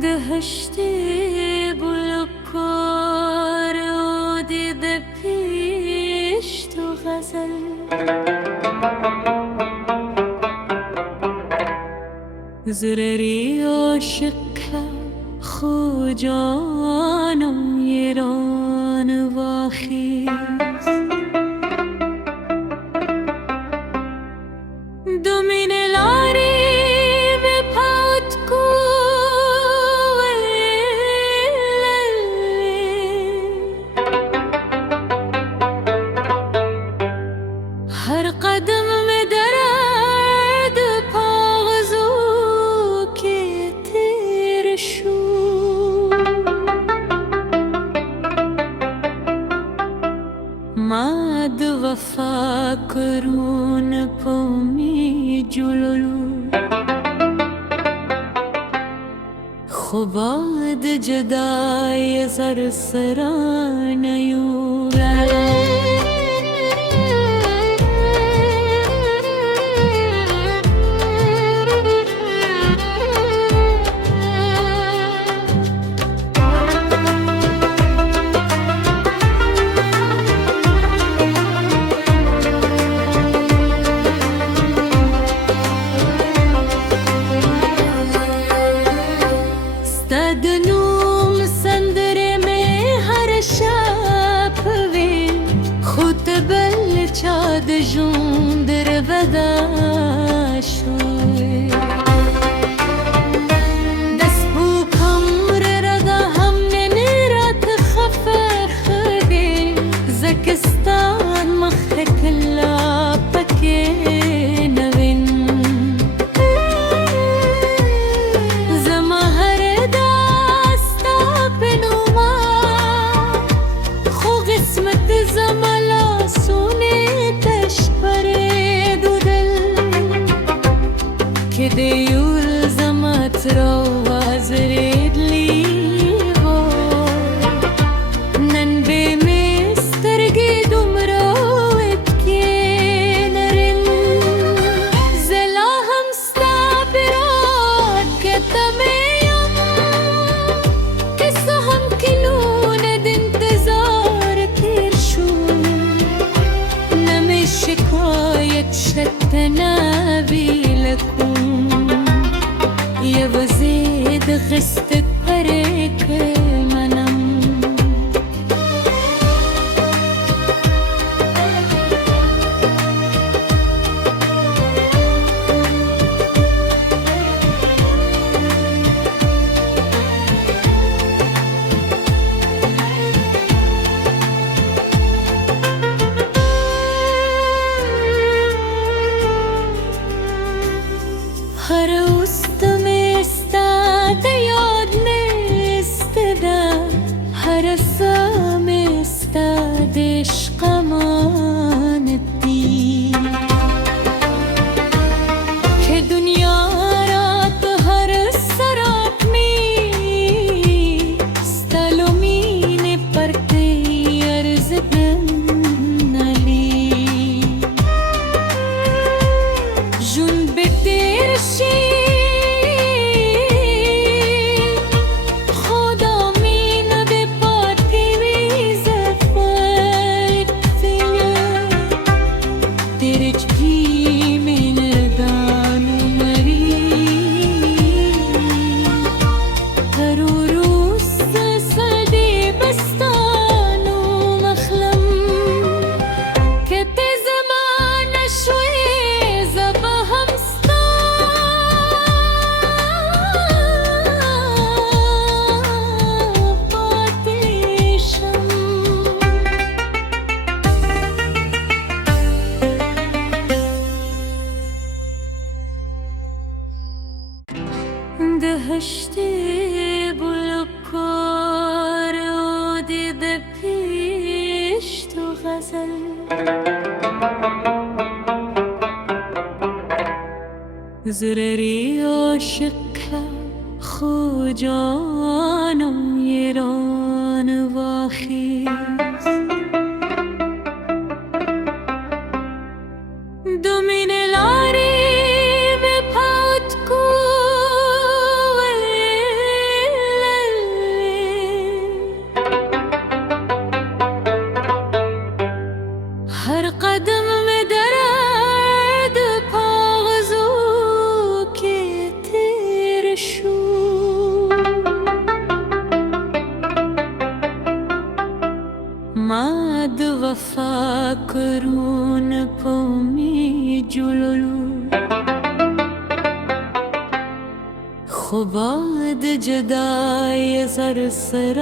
دهشتی بلکار و دیده پیش تو غزل زرری عاشق خو جانم ایران واخیز دومین لاری به پات هر قدم میں درد پاغزو کے تیر شو ماد وفا کرون پومی جلولو خوباد جدای زر سرانیو چاد جون در ودا شوی دست بو کمر ردا هم نمیرات خفر خدی زکستان مخک لا پکی نوین زما هر داستا بنوما خو قسمت زما دیول زمت را وزرید لیو نن به مسترگی دمروت که نرین زلا هم ستابرات که تمیم کسا هم کنوند انتظار تیر شون نمی شکایت شتنا بیلکون وزید غست پرک منم هر اوستم استاد یاد نستدا هر اسم استاد عشق ماندی که دنیا را تو هر سراب می ستالومین پرتی ارز نلی جون بتیر شی دهشتی بلکار و دیده پیش تو غزل زرری عاشق خو جانم ایران واخیز دومین لاری به پات کو بعد جدای سرسرانیو